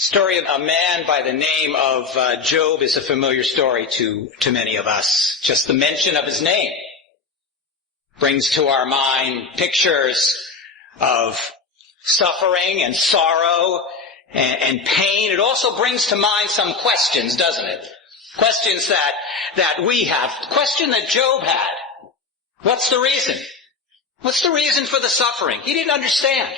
Story of a man by the name of Job is a familiar story to many of us. Just the mention of his name brings to our mind pictures of suffering and sorrow and pain. It also brings to mind some questions, doesn't it? Questions that we have. Question that Job had. What's the reason? What's the reason for the suffering? He didn't understand.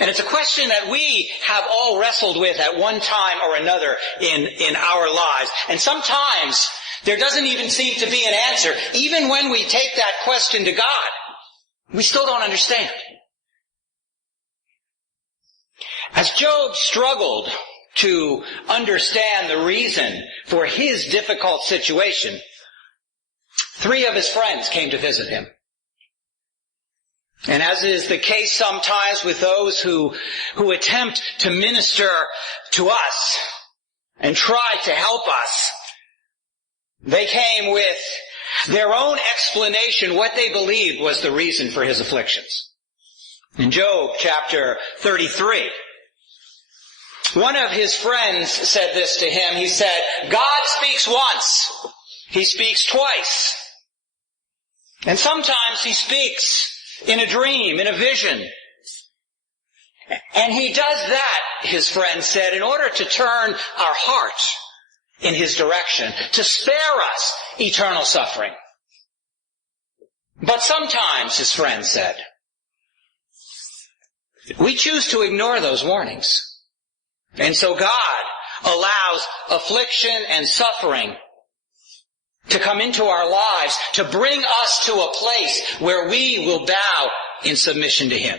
And it's a question that we have all wrestled with at one time or another in our lives. And sometimes there doesn't even seem to be an answer. Even when we take that question to God, we still don't understand. As Job struggled to understand the reason for his difficult situation, 3 of his friends came to visit him. And as is the case sometimes with those who attempt to minister to us and try to help us, they came with their own explanation, what they believed was the reason for his afflictions. In Job chapter 33, one of his friends said this to him. He said, God speaks once. He speaks twice. And sometimes he speaks in a dream, in a vision. And he does that, his friend said, in order to turn our heart in his direction, to spare us eternal suffering. But sometimes, his friend said, we choose to ignore those warnings. And so God allows affliction and suffering to come into our lives, to bring us to a place where we will bow in submission to Him.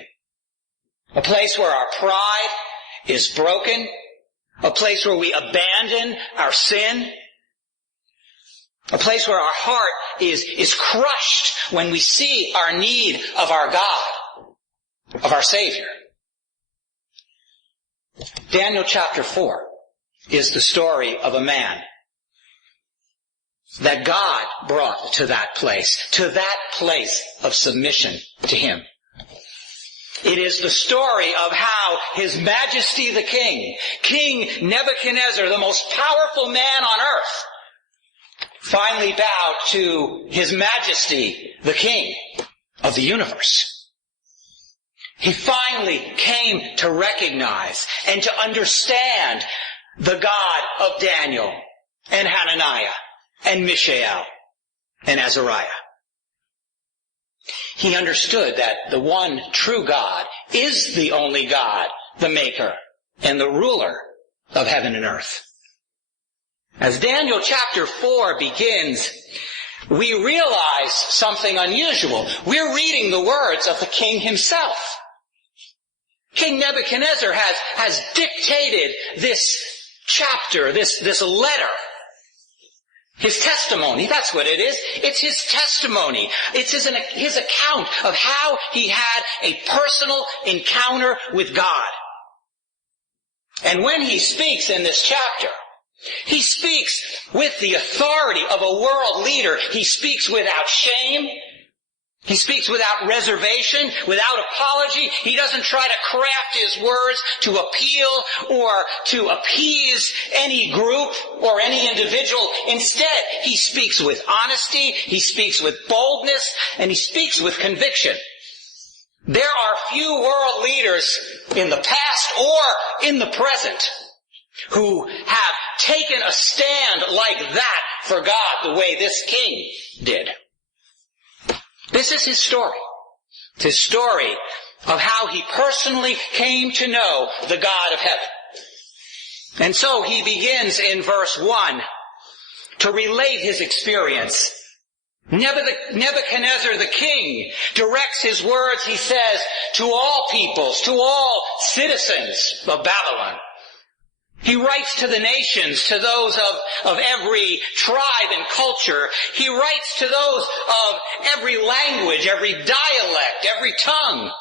A place where our pride is broken, a place where we abandon our sin, a place where our heart is crushed when we see our need of our God, of our Savior. Daniel chapter 4 is the story of a man that God brought to that place of submission to Him. It is the story of how His Majesty the King, King Nebuchadnezzar, the most powerful man on earth, finally bowed to His Majesty the King of the universe. He finally came to recognize and to understand the God of Daniel and Hananiah and Mishael and Azariah. He understood that the one true God is the only God, the maker and the ruler of heaven and earth. As Daniel chapter 4 begins, we realize something unusual. We're reading the words of the king himself. King Nebuchadnezzar has dictated this chapter, this letter. His testimony, that's what it is. It's his testimony. It's his account of how he had a personal encounter with God. And when he speaks in this chapter, he speaks with the authority of a world leader. He speaks without shame. He speaks without reservation, without apology. He doesn't try to craft his words to appeal or to appease any group or any individual. Instead, he speaks with honesty, he speaks with boldness, and he speaks with conviction. There are few world leaders in the past or in the present who have taken a stand like that for God the way this king did. This is his story. It's his story of how he personally came to know the God of heaven. And so he begins in verse 1 to relate his experience. Nebuchadnezzar the king directs his words, he says, to all peoples, to all citizens of Babylon. He writes to the nations, to those of every tribe and culture. He writes to those of every language, every dialect, every tongue.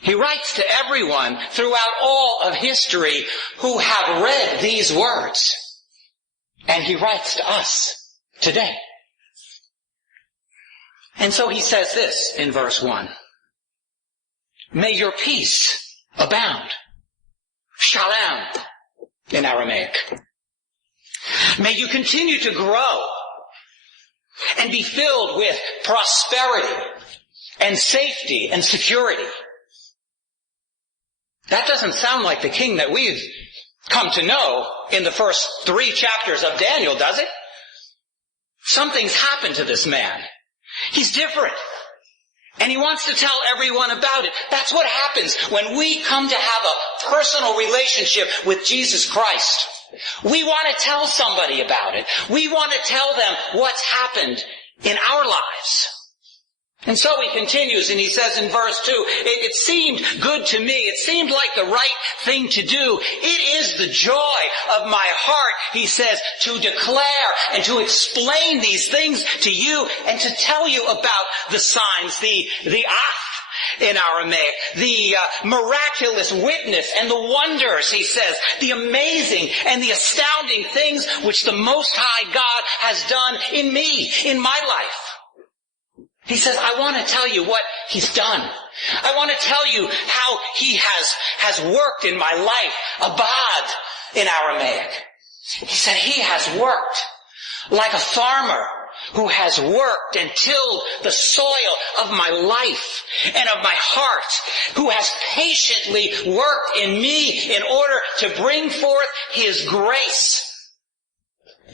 He writes to everyone throughout all of history who have read these words. And he writes to us today. And so he says this in verse 1. May your peace abound. Shalom in Aramaic. May you continue to grow and be filled with prosperity and safety and security. That doesn't sound like the king that we've come to know in the first 3 chapters of Daniel, does it? Something's happened to this man. He's different. And he wants to tell everyone about it. That's what happens when we come to have a personal relationship with Jesus Christ. We want to tell somebody about it. We want to tell them what's happened in our lives. And so he continues, and he says in verse 2, it seemed good to me. It seemed like the right thing to do. It is the joy of my heart, he says, to declare and to explain these things to you and to tell you about the signs, the in Aramaic, the miraculous witness and the wonders, he says, the amazing and the astounding things which the Most High God has done in me, in my life. He says, I want to tell you what he's done. I want to tell you how he has worked in my life. Abad in Aramaic. He said he has worked like a farmer who has worked and tilled the soil of my life and of my heart, who has patiently worked in me in order to bring forth his grace,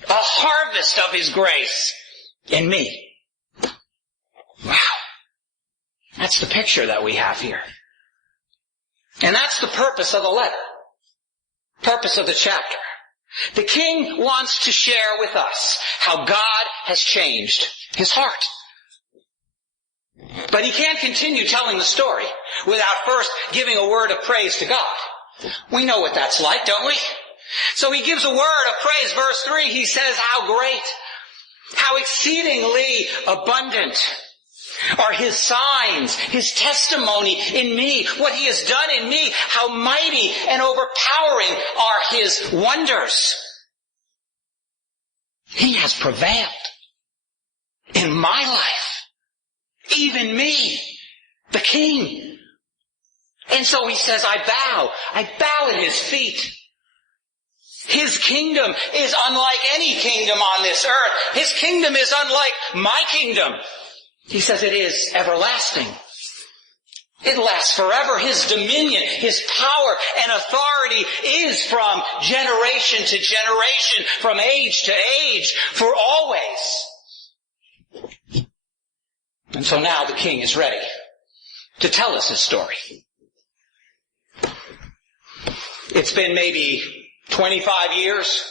a harvest of his grace in me. Wow. That's the picture that we have here. And that's the purpose of the letter. Purpose of the chapter. The king wants to share with us how God has changed his heart. But he can't continue telling the story without first giving a word of praise to God. We know what that's like, don't we? So he gives a word of praise. Verse 3, he says, how great, how exceedingly abundant are his signs, his testimony in me, what he has done in me, how mighty and overpowering are his wonders. He has prevailed in my life, even me, the king. And so he says, I bow at his feet. His kingdom is unlike any kingdom on this earth. His kingdom is unlike my kingdom. He says it is everlasting. It lasts forever. His dominion, his power and authority is from generation to generation, from age to age, for always. And so now the king is ready to tell us his story. It's been maybe 25 years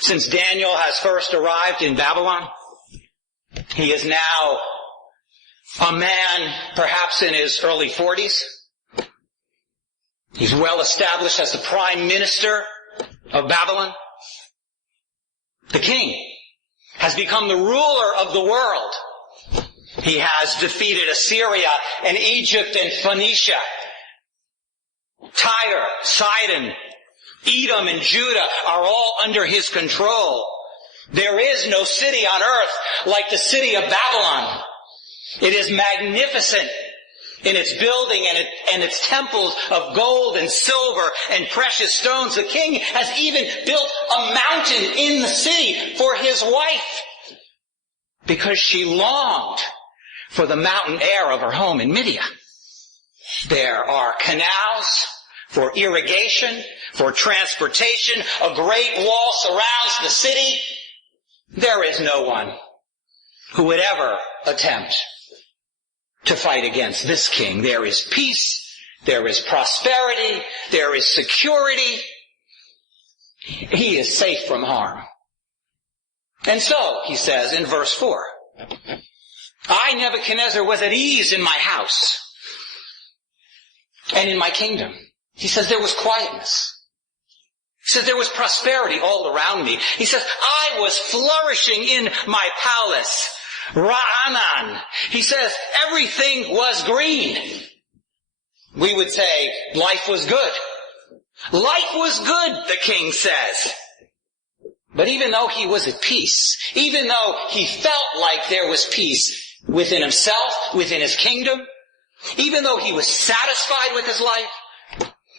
since Daniel has first arrived in Babylon. He is now a man perhaps in his early 40s. He's well established as the prime minister of Babylon. The king has become the ruler of the world. He has defeated Assyria and Egypt and Phoenicia. Tyre, Sidon, Edom and Judah are all under his control. There is no city on earth like the city of Babylon. It is magnificent in its building and its temples of gold and silver and precious stones. The king has even built a mountain in the city for his wife because she longed for the mountain air of her home in Media. There are canals for irrigation, for transportation. A great wall surrounds the city. There is no one who would ever attempt to fight against this king. There is peace, there is prosperity, there is security. He is safe from harm. And so, he says in verse 4, I, Nebuchadnezzar, was at ease in my house and in my kingdom. He says there was quietness. He says there was prosperity all around me. He says I was flourishing in my palace. Ra'anan. He says everything was green. We would say life was good. Life was good, the king says. But even though he was at peace, even though he felt like there was peace within himself, within his kingdom, even though he was satisfied with his life,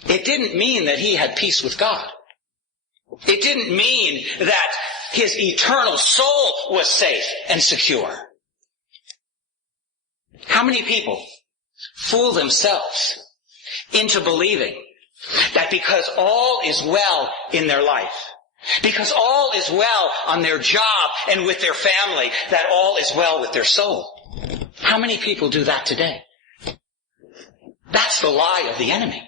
It didn't mean that he had peace with God. It didn't mean that his eternal soul was safe and secure. How many people fool themselves into believing that because all is well in their life, because all is well on their job and with their family, that all is well with their soul? How many people do that today? That's the lie of the enemy.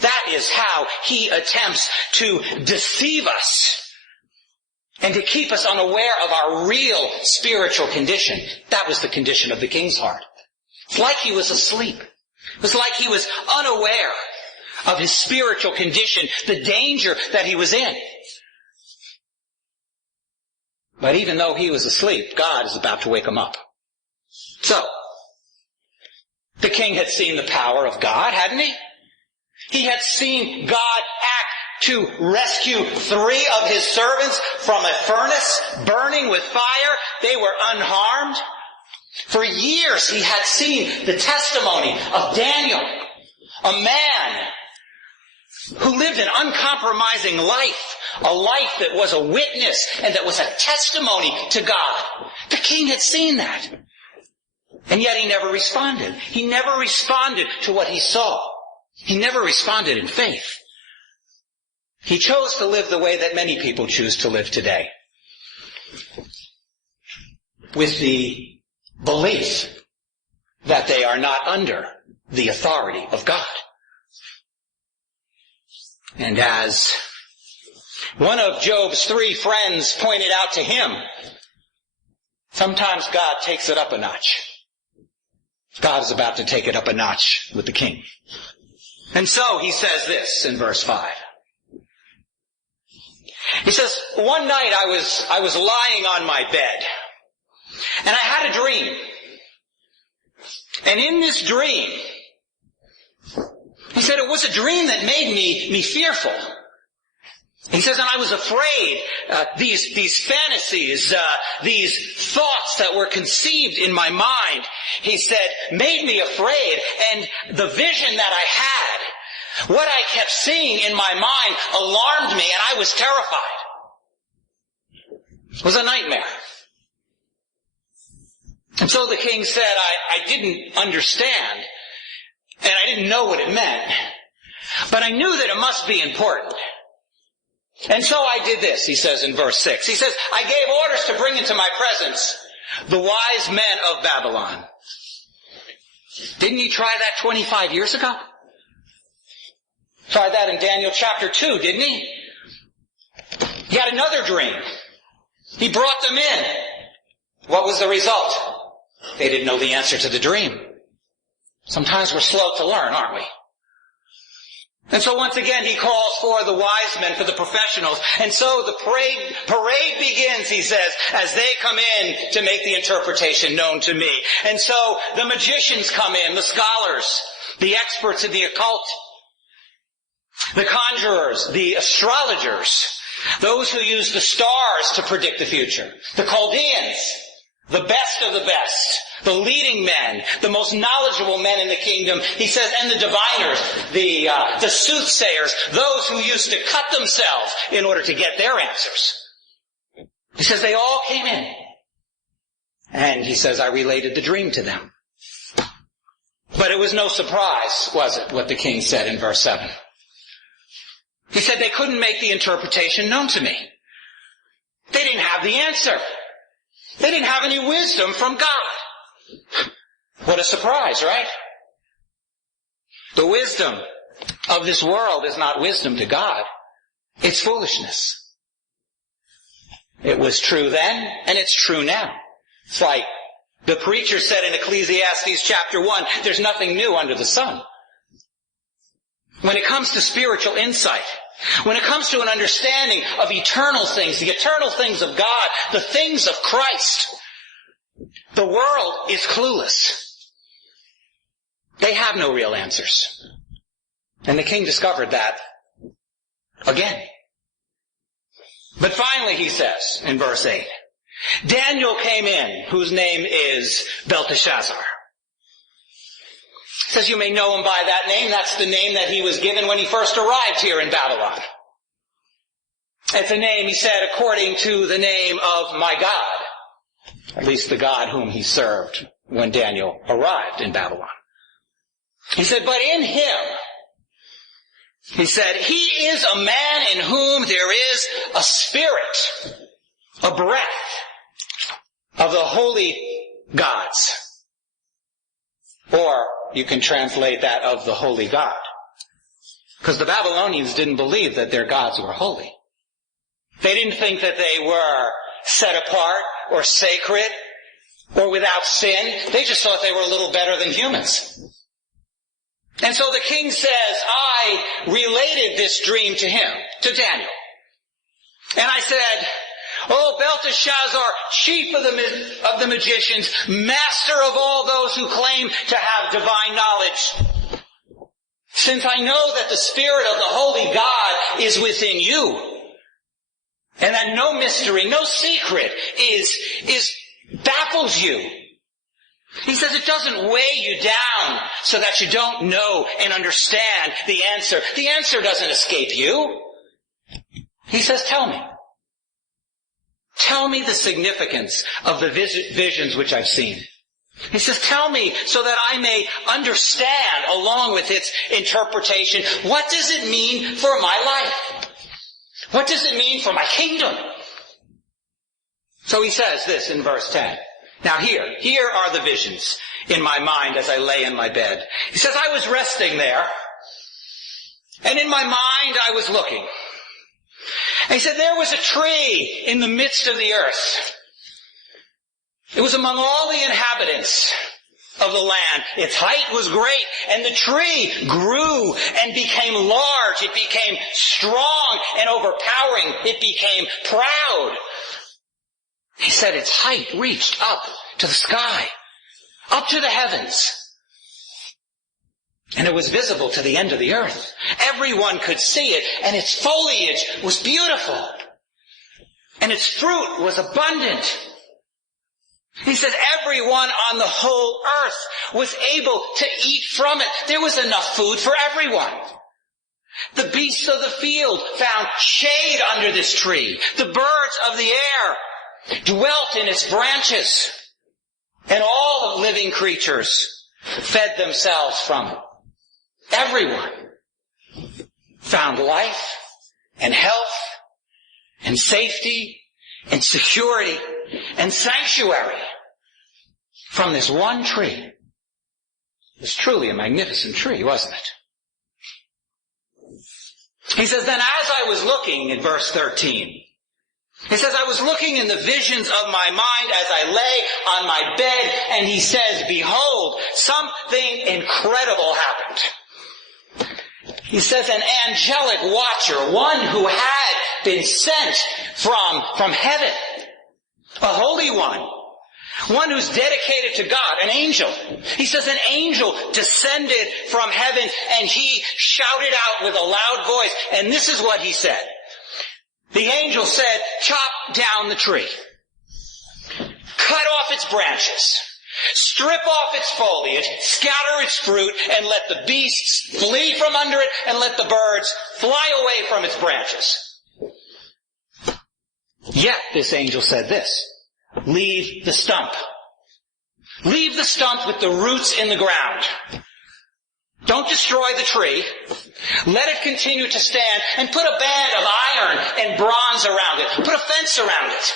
That is how he attempts to deceive us and to keep us unaware of our real spiritual condition. That was the condition of the king's heart. It's like he was asleep. It was like he was unaware of his spiritual condition, the danger that he was in. But even though he was asleep, God is about to wake him up. So, the king had seen the power of God, hadn't he? He had seen God act to rescue 3 of his servants from a furnace burning with fire. They were unharmed. For years he had seen the testimony of Daniel, a man who lived an uncompromising life, a life that was a witness and that was a testimony to God. The king had seen that. And yet he never responded. He never responded to what he saw. He never responded in faith. He chose to live the way that many people choose to live today, with the belief that they are not under the authority of God. And as one of Job's 3 friends pointed out to him, sometimes God takes it up a notch. God is about to take it up a notch with the king. And so he says this in verse 5. He says, one night I was lying on my bed, and I had a dream. And in this dream, he said it was a dream that made me fearful. He says, and I was afraid, these fantasies, these thoughts that were conceived in my mind, he said, made me afraid. And the vision that I had, what I kept seeing in my mind, alarmed me, and I was terrified. It was a nightmare. And so the king said, I didn't understand, and I didn't know what it meant, but I knew that it must be important. And so I did this, he says in verse 6. He says, I gave orders to bring into my presence the wise men of Babylon. Didn't he try that 25 years ago? Tried that in Daniel chapter 2, didn't he? He had another dream. He brought them in. What was the result? They didn't know the answer to the dream. Sometimes we're slow to learn, aren't we? And so once again he calls for the wise men, for the professionals. And so the parade begins, he says, as they come in to make the interpretation known to me. And so the magicians come in, the scholars, the experts in the occult, the conjurers, the astrologers, those who use the stars to predict the future, the Chaldeans, the best of the best, the leading men, the most knowledgeable men in the kingdom, he says, and the diviners, the soothsayers, those who used to cut themselves in order to get their answers. He says they all came in. And he says, I related the dream to them. But it was no surprise, was it, what the king said in verse 7. He said they couldn't make the interpretation known to me. They didn't have the answer. They didn't have any wisdom from God. What a surprise, right? The wisdom of this world is not wisdom to God. It's foolishness. It was true then, and it's true now. It's like the preacher said in Ecclesiastes chapter 1, there's nothing new under the sun. When it comes to spiritual insight, when it comes to an understanding of eternal things, the eternal things of God, the things of Christ, the world is clueless. They have no real answers. And the king discovered that again. But finally he says in verse 8, Daniel came in, whose name is Belteshazzar. says you may know him by that name. That's the name that he was given when he first arrived here in Babylon. It's a name, he said, according to the name of my God. At least the God whom he served when Daniel arrived in Babylon. He said, but in him, he said, he is a man in whom there is a spirit, a breath of the holy gods. Or you can translate that of the holy God. Because the Babylonians didn't believe that their gods were holy. They didn't think that they were set apart or sacred or without sin. They just thought they were a little better than humans. And so the king says, I related this dream to him, to Daniel. And I said, oh, Belteshazzar, chief of the magicians, master of all those who claim to have divine knowledge, since I know that the spirit of the holy God is within you, and that no mystery, no secret baffles you. He says it doesn't weigh you down so that you don't know and understand the answer. The answer doesn't escape you. He says, tell me. Tell me the significance of the visions which I've seen. He says, tell me so that I may understand along with its interpretation. What does it mean for my life? What does it mean for my kingdom? So he says this in verse 10. Now here are the visions in my mind as I lay in my bed. He says, I was resting there, and in my mind I was looking. And he said, there was a tree in the midst of the earth. It was among all the inhabitants of the land. Its height was great, and the tree grew and became large. It became strong and overpowering. It became proud. He said its height reached up to the sky, up to the heavens. And it was visible to the end of the earth. Everyone could see it, and its foliage was beautiful. And its fruit was abundant. He said everyone on the whole earth was able to eat from it. There was enough food for everyone. The beasts of the field found shade under this tree. The birds of the air dwelt in its branches, and all living creatures fed themselves from it. Everyone found life and health and safety and security and sanctuary from this one tree. It was truly a magnificent tree, wasn't it? He says, then as I was looking in verse 13, he says, I was looking in the visions of my mind as I lay on my bed, and he says, behold, something incredible happened. He says, an angelic watcher, one who had been sent from heaven, a holy one who's dedicated to God, an angel. He says an angel descended from heaven, and he shouted out with a loud voice, and this is what he said. The angel said, chop down the tree, cut off its branches, strip off its foliage, scatter its fruit, and let the beasts flee from under it, and let the birds fly away from its branches. Yet, this angel said this, leave the stump. Leave the stump with the roots in the ground. Don't destroy the tree. Let it continue to stand, and put a band of iron and bronze around it. Put a fence around it.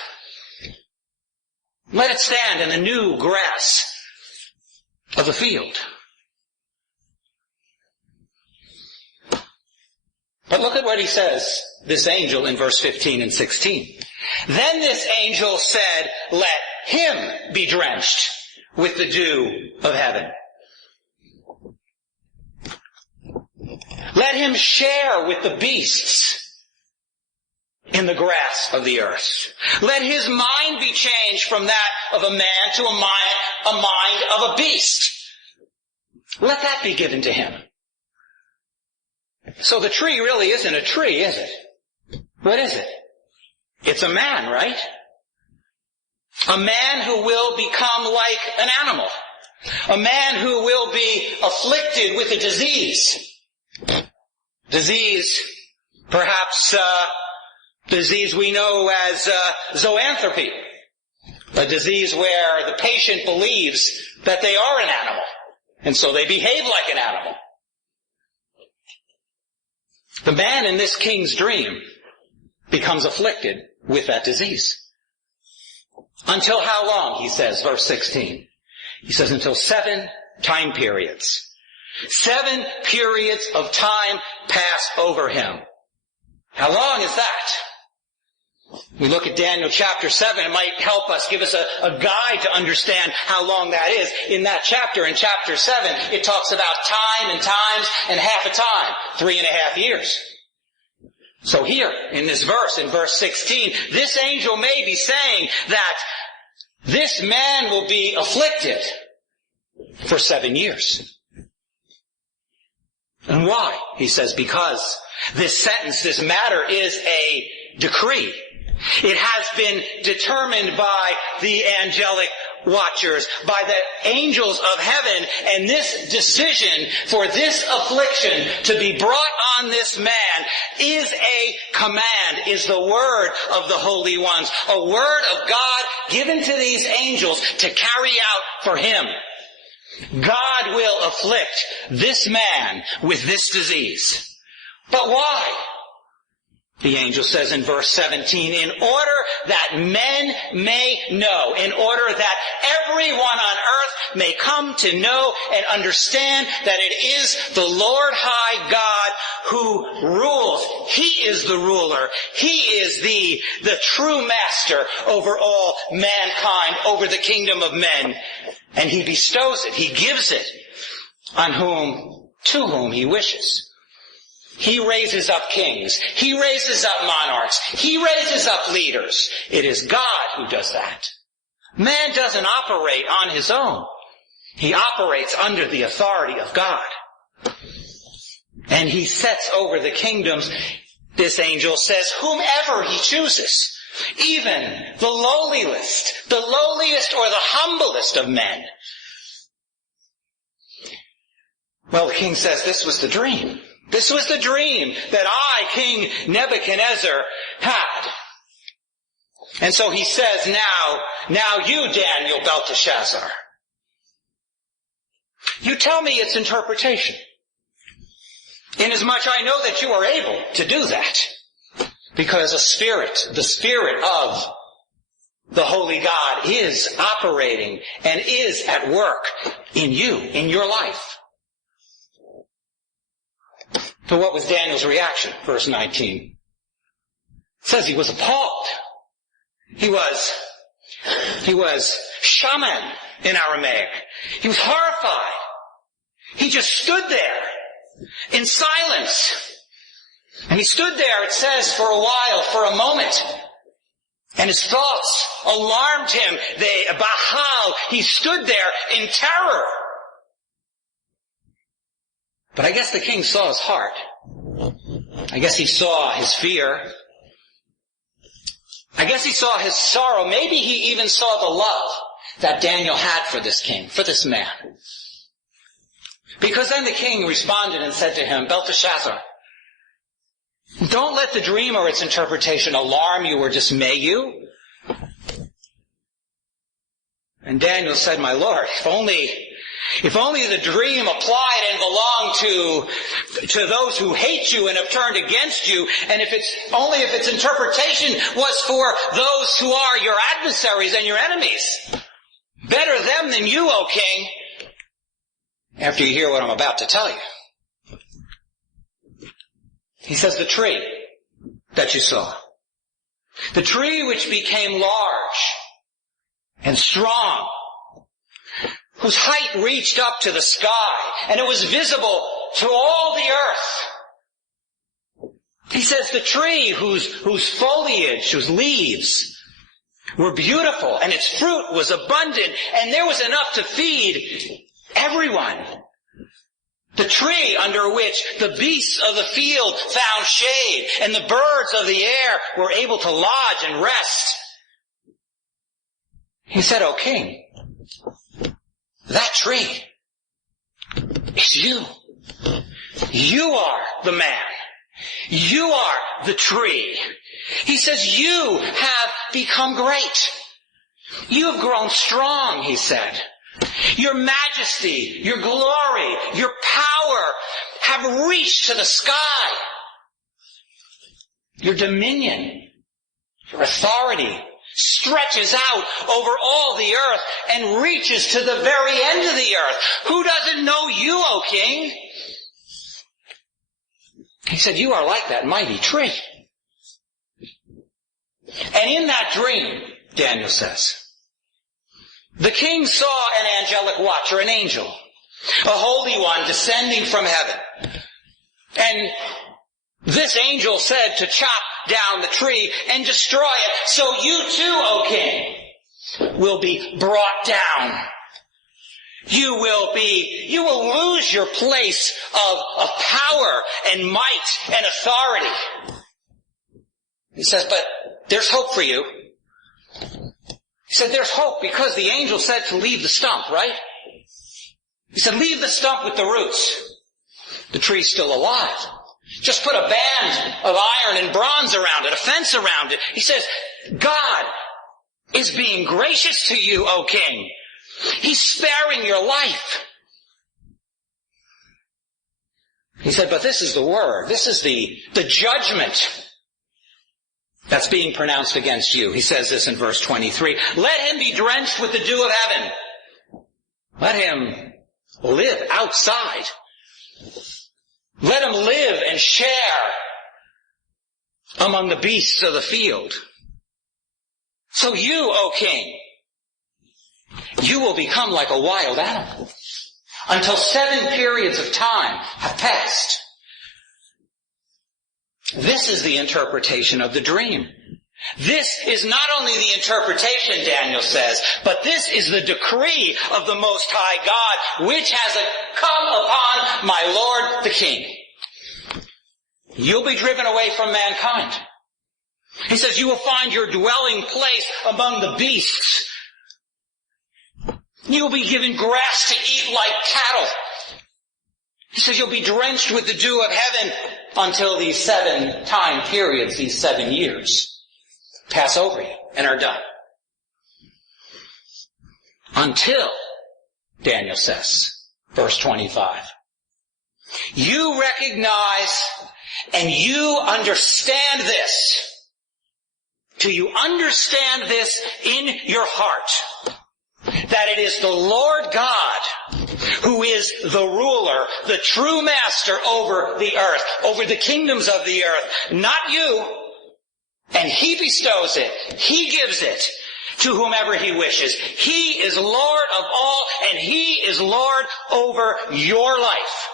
Let it stand in the new grass of the field. But look at what he says, this angel, in verse 15 and 16. Then this angel said, let him be drenched with the dew of heaven. Let him share with the beasts in the grass of the earth. Let his mind be changed from that of a man to a mind of a beast. Let that be given to him. So the tree really isn't a tree, is it? What is it? It's a man, right? A man who will become like an animal. A man who will be afflicted with a disease. Disease, perhaps disease we know as zoanthropy. A disease where the patient believes that they are an animal, and so they behave like an animal. The man in this king's dream becomes afflicted with that disease. Until how long, he says, verse 16. He says, until 7 time periods. 7 periods of time pass over him. How long is that? We look at Daniel chapter 7. It might help us, give us a guide to understand how long that is. In that chapter, in chapter 7, it talks about time and times and half a time. 3.5 years. So here, in this verse, in verse 16, this angel may be saying that this man will be afflicted for 7 years. And why? He says, because this sentence, this matter is a decree. It has been determined by the angelic watchers, by the angels of heaven, and this decision for this affliction to be brought on this man is a command, is the word of the holy ones, a word of God given to these angels to carry out for him. God will afflict this man with this disease. But why? The angel says in verse 17, in order that men may know, in order that everyone on earth may come to know and understand that it is the Lord high God who rules. He is the ruler. He is the true master over all mankind, over the kingdom of men. And he bestows it, he gives it to whom he wishes. He raises up kings. He raises up monarchs. He raises up leaders. It is God who does that. Man doesn't operate on his own. He operates under the authority of God. And he sets over the kingdoms, this angel says, whomever he chooses. Even the lowliest or the humblest of men. Well, the king says this was the dream. This was the dream that I, King Nebuchadnezzar, had. And so he says, now you, Daniel Belteshazzar, you tell me its interpretation. Inasmuch I know that you are able to do that. Because the Spirit of the Holy God is operating and is at work in you, in your life. So what was Daniel's reaction? Verse 19. It says he was appalled. He was shaman in Aramaic. He was horrified. He just stood there in silence. And he stood there, it says, for a while, for a moment. And his thoughts alarmed him. He stood there in terror. But I guess the king saw his heart. I guess he saw his fear. I guess he saw his sorrow. Maybe he even saw the love that Daniel had for this king, for this man. Because then the king responded and said to him, Belteshazzar, don't let the dream or its interpretation alarm you or dismay you. And Daniel said, my lord, if only the dream applied and belonged to those who hate you and have turned against you, and if its interpretation was for those who are your adversaries and your enemies. Better them than you, O king, after you hear what I'm about to tell you. He says the tree that you saw, the tree which became large and strong, whose height reached up to the sky, and it was visible to all the earth. He says the tree whose foliage, whose leaves were beautiful, and its fruit was abundant, and there was enough to feed everyone. The tree under which the beasts of the field found shade, and the birds of the air were able to lodge and rest. He said, O king, that tree is you. You are the man. You are the tree. He says, you have become great. You have grown strong, he said. Your majesty, your glory, your power have reached to the sky. Your dominion, your authority stretches out over all the earth and reaches to the very end of the earth. Who doesn't know you, O king? He said, you are like that mighty tree. And in that dream, Daniel says, the king saw an angelic watcher, an angel, a holy one descending from heaven. And this angel said to chop down the tree and destroy it. So you too, O king, will be brought down. You will lose your place of power and might and authority. He says, but there's hope for you. He said, there's hope because the angel said to leave the stump, right? He said, leave the stump with the roots. The tree's still alive. Just put a band of iron and bronze around it, a fence around it. He says, God is being gracious to you, O king. He's sparing your life. He said, but this is the word. This is the judgment that's being pronounced against you. He says this in verse 23. Let him be drenched with the dew of heaven. Let him live outside. Let him live and share among the beasts of the field. So you, O king, you will become like a wild animal until 7 periods of time have passed. This is the interpretation of the dream. This is not only the interpretation, Daniel says, but this is the decree of the Most High God, which has come upon my Lord the King. You'll be driven away from mankind. He says you will find your dwelling place among the beasts. You'll be given grass to eat like cattle. He says you'll be drenched with the dew of heaven until these 7 time periods, these 7 years, pass over you and are done. Until, Daniel says, verse 25, you recognize and you understand this. Do you understand this in your heart? That it is the Lord God who is the ruler, the true master over the earth, over the kingdoms of the earth, not you. And He bestows it. He gives it to whomever He wishes. He is Lord of all, and He is Lord over your life.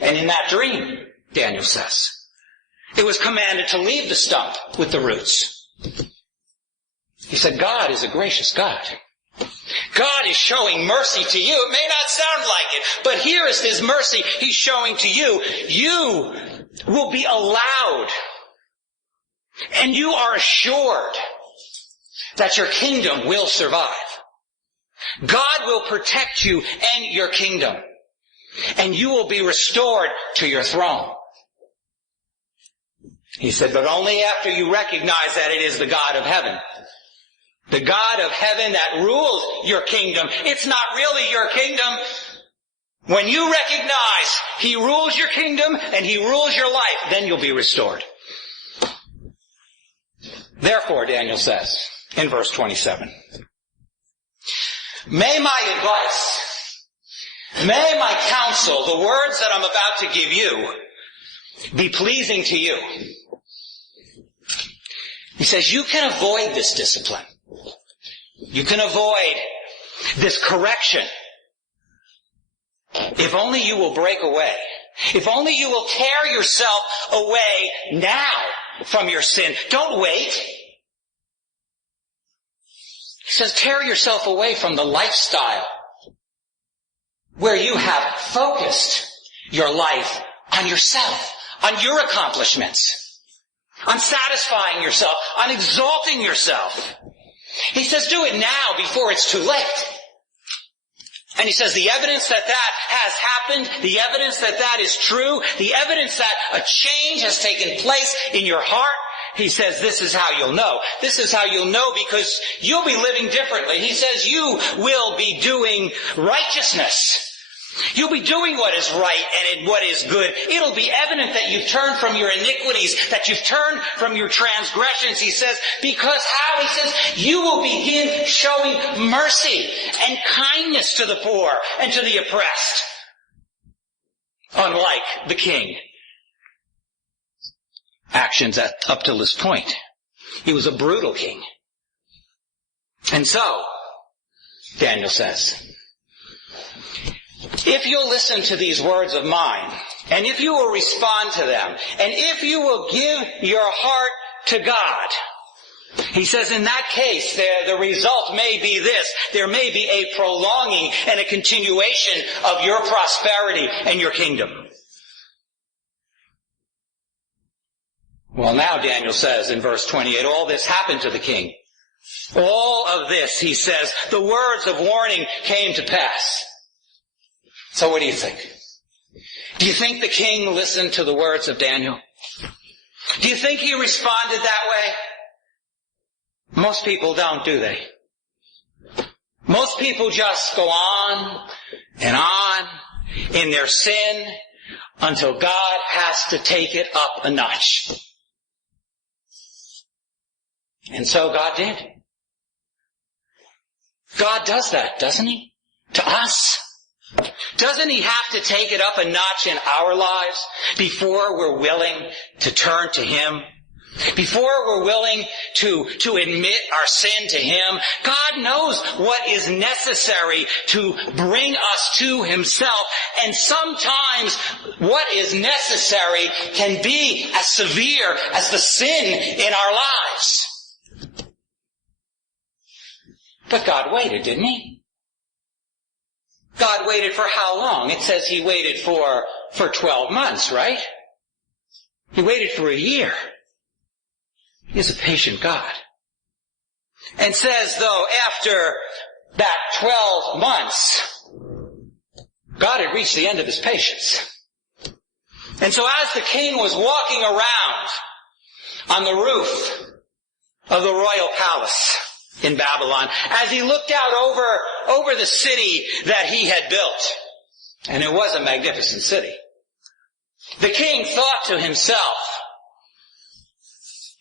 And in that dream, Daniel says, it was commanded to leave the stump with the roots. He said, God is a gracious God. God is showing mercy to you. It may not sound like it, but here is His mercy He's showing to you. You will be allowed, and you are assured that your kingdom will survive. God will protect you and your kingdom, and you will be restored to your throne. He said, but only after you recognize that it is the God of heaven. The God of heaven that rules your kingdom. It's not really your kingdom. When you recognize He rules your kingdom and He rules your life, then you'll be restored. Therefore, Daniel says in verse 27, may my advice, may my counsel, the words that I'm about to give you, be pleasing to you. He says you can avoid this discipline. You can avoid this correction if only you will break away. If only you will tear yourself away now from your sin. Don't wait. He says tear yourself away from the lifestyle where you have focused your life on yourself, on your accomplishments, on satisfying yourself, on exalting yourself. He says, do it now before it's too late. And he says, the evidence that has happened, the evidence that is true, the evidence that a change has taken place in your heart, he says, this is how you'll know. This is how you'll know because you'll be living differently. He says, you will be doing righteousness. You'll be doing what is right and what is good. It'll be evident that you've turned from your iniquities, that you've turned from your transgressions. He says, because how? He says, you will begin showing mercy and kindness to the poor and to the oppressed. Unlike the king. Actions up to this point. He was a brutal king. And so, Daniel says, if you'll listen to these words of mine, and if you will respond to them, and if you will give your heart to God, he says in that case, the result may be this. There may be a prolonging and a continuation of your prosperity and your kingdom. Well, now Daniel says in verse 28, all this happened to the king. All of this, he says, the words of warning came to pass. So what do you think? Do you think the king listened to the words of Daniel? Do you think he responded that way? Most people don't, do they? Most people just go on and on in their sin until God has to take it up a notch. And so God did. God does that, doesn't he? To us. Doesn't he have to take it up a notch in our lives before we're willing to turn to him? Before we're willing to admit our sin to him? God knows what is necessary to bring us to himself. And sometimes what is necessary can be as severe as the sin in our lives. But God waited, didn't he? God waited for how long? It says he waited for 12 months, right? He waited for a year. He is a patient God. And says, though, after that 12 months, God had reached the end of his patience. And so as the king was walking around on the roof of the royal palace in Babylon, as he looked out over the city that he had built, and it was a magnificent city, the king thought to himself,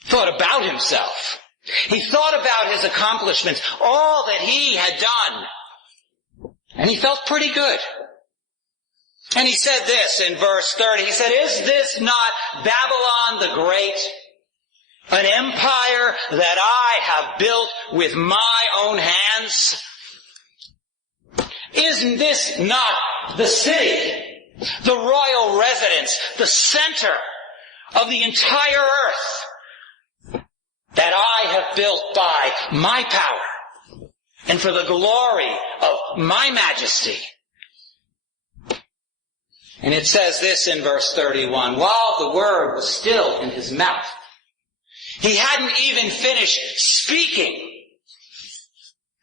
thought about himself. He thought about his accomplishments, all that he had done, and he felt pretty good. And he said this in verse 30, he said, is this not Babylon the Great? An empire that I have built with my own hands? Isn't this not the city, the royal residence, the center of the entire earth that I have built by my power and for the glory of my majesty? And it says this in verse 31, while the word was still in his mouth, he hadn't even finished speaking,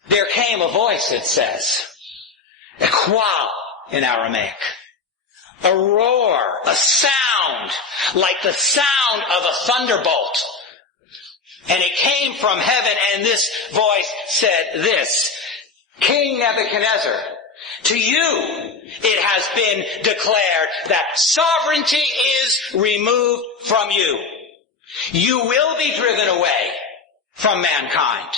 there came a voice, it says, a qual in Aramaic, a roar, a sound, like the sound of a thunderbolt. And it came from heaven, and this voice said this, King Nebuchadnezzar, to you it has been declared that sovereignty is removed from you. You will be driven away from mankind,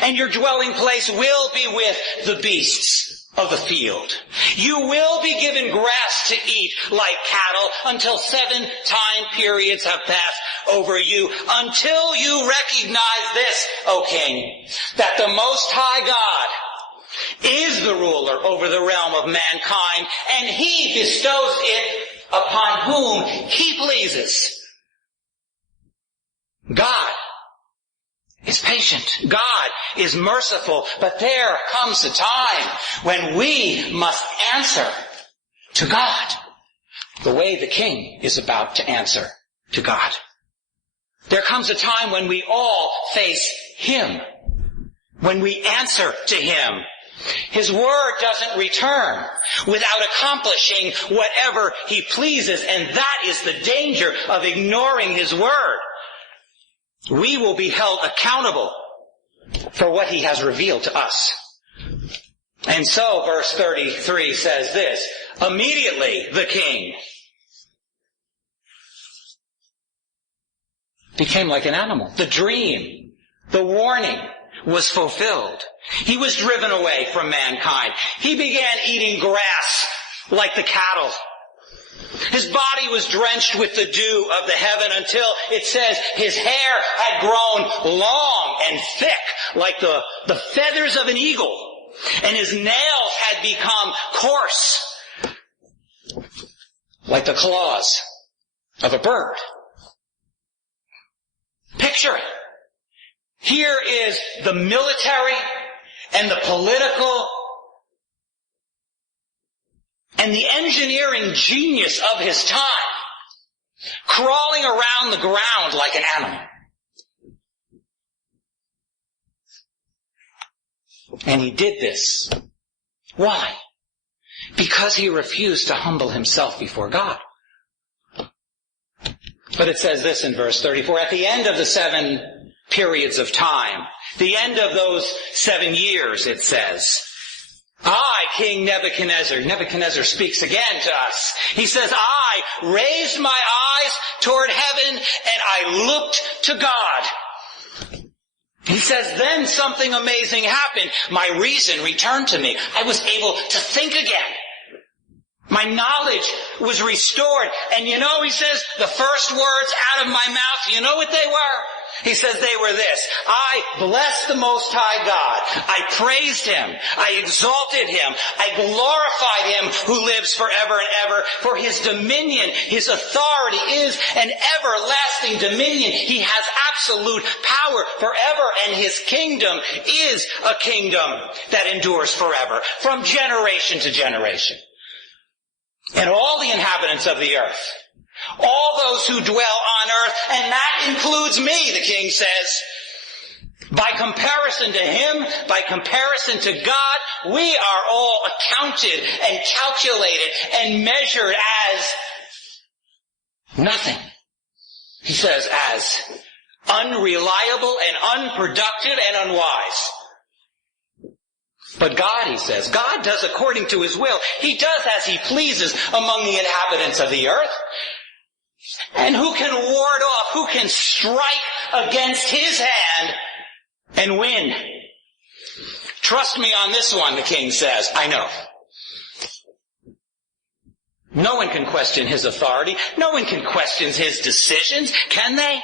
and your dwelling place will be with the beasts of the field. You will be given grass to eat like cattle until 7 time periods have passed over you, until you recognize this, O king, that the Most High God is the ruler over the realm of mankind, and he bestows it upon whom he pleases. God is patient. God is merciful. But there comes a time when we must answer to God the way the king is about to answer to God. There comes a time when we all face him when we answer to Him. His word doesn't return without accomplishing whatever He pleases, and that is the danger of ignoring His word. We will be held accountable for what He has revealed to us. And so, verse 33 says this, immediately the king became like an animal. The dream, the warning was fulfilled. He was driven away from mankind. He began eating grass like the cattle. His body was drenched with the dew of the heaven until, it says, his hair had grown long and thick like the feathers of an eagle. And his nails had become coarse like the claws of a bird. Picture it. Here is the military and the political and the engineering genius of his time crawling around the ground like an animal. And he did this. Why? Because he refused to humble himself before God. But it says this in verse 34, at the end of the 7 periods of time, the end of those 7 years, it says, I, King Nebuchadnezzar speaks again to us. He says, I raised my eyes toward heaven and I looked to God. He says, then something amazing happened. My reason returned to me. I was able to think again. My knowledge was restored. And you know, he says, the first words out of my mouth, you know what they were? He says they were this. I blessed the Most High God. I praised Him. I exalted Him. I glorified Him who lives forever and ever. For His dominion, His authority is an everlasting dominion. He has absolute power forever, and His kingdom is a kingdom that endures forever, from generation to generation. And all the inhabitants of the earth, all those who dwell on earth, and that includes me, the king says. By comparison to Him, by comparison to God, we are all accounted and calculated and measured as nothing. He says as unreliable and unproductive and unwise. But God, he says, God does according to His will. He does as He pleases among the inhabitants of the earth. And who can ward off, who can strike against His hand and win? Trust me on this one, the king says. I know. No one can question His authority. No one can question His decisions, can they?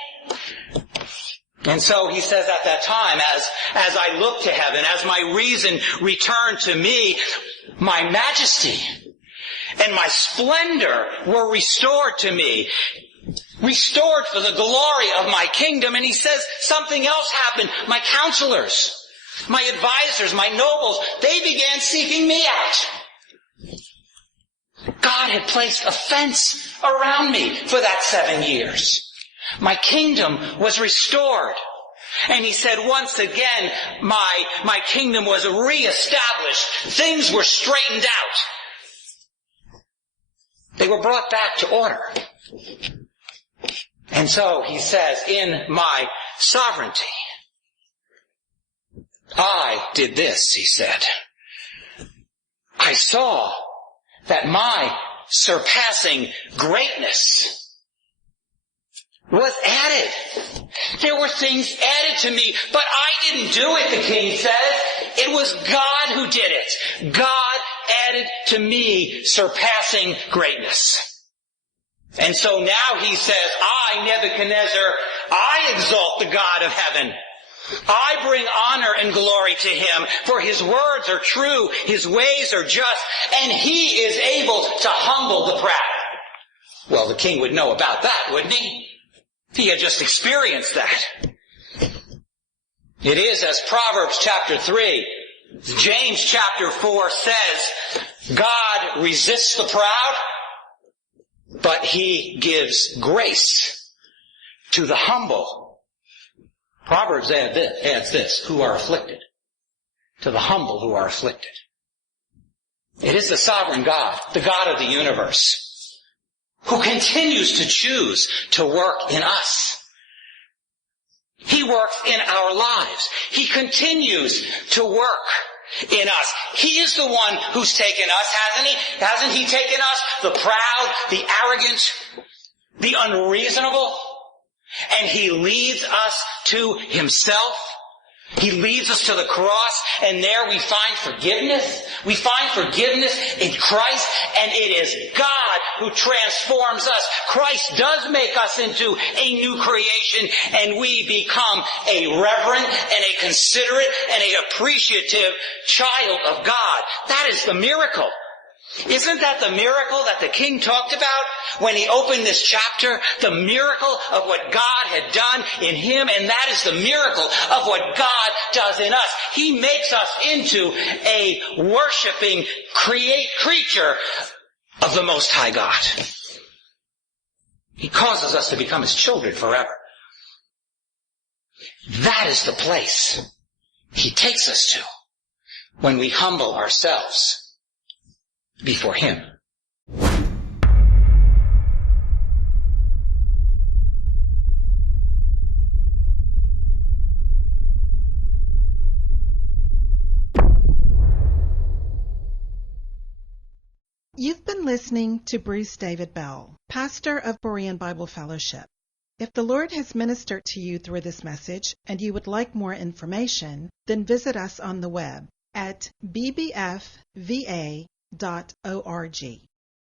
And so he says at that time, as I looked to heaven, as my reason returned to me, my majesty and my splendor were restored to me, restored for the glory of my kingdom. And he says something else happened. My counselors, my advisors, my nobles, they began seeking me out. God had placed a fence around me for that 7 years. My kingdom was restored. And he said once again, my kingdom was reestablished. Things were straightened out. They were brought back to order. And so he says, in my sovereignty, I did this, he said. I saw that my surpassing greatness was added. There were things added to me, but I didn't do it, the king says. It was God who did it. God added to me surpassing greatness. And so now he says, I, Nebuchadnezzar, I exalt the God of heaven. I bring honor and glory to Him, for His words are true, His ways are just, and He is able to humble the proud. Well, the king would know about that, wouldn't he? He had just experienced that. It is as Proverbs chapter 3, James chapter 4 says, God resists the proud, but He gives grace to the humble. Proverbs adds this, who are afflicted. to the humble who are afflicted. It is the sovereign God, the God of the universe, who continues to choose to work in us. He works in our lives. He continues to work in us. He is the one who's taken us, hasn't he? Hasn't he taken us, the proud, the arrogant, the unreasonable? And he leads us to himself. He leads us to the cross, and there we find forgiveness. We find forgiveness in Christ, and it is God who transforms us. Christ does make us into a new creation, and we become a reverent and a considerate and a appreciative child of God. That is the miracle. Isn't that the miracle that the king talked about when he opened this chapter? The miracle of what God had done in him, and that is the miracle of what God does in us. He makes us into a worshiping creature of the Most High God. He causes us to become his children forever. That is the place he takes us to when we humble ourselves before him. You've been listening to Bruce David Bell, pastor of Berean Bible Fellowship. If the Lord has ministered to you through this message and you would like more information, then visit us on the web at bbfva.org.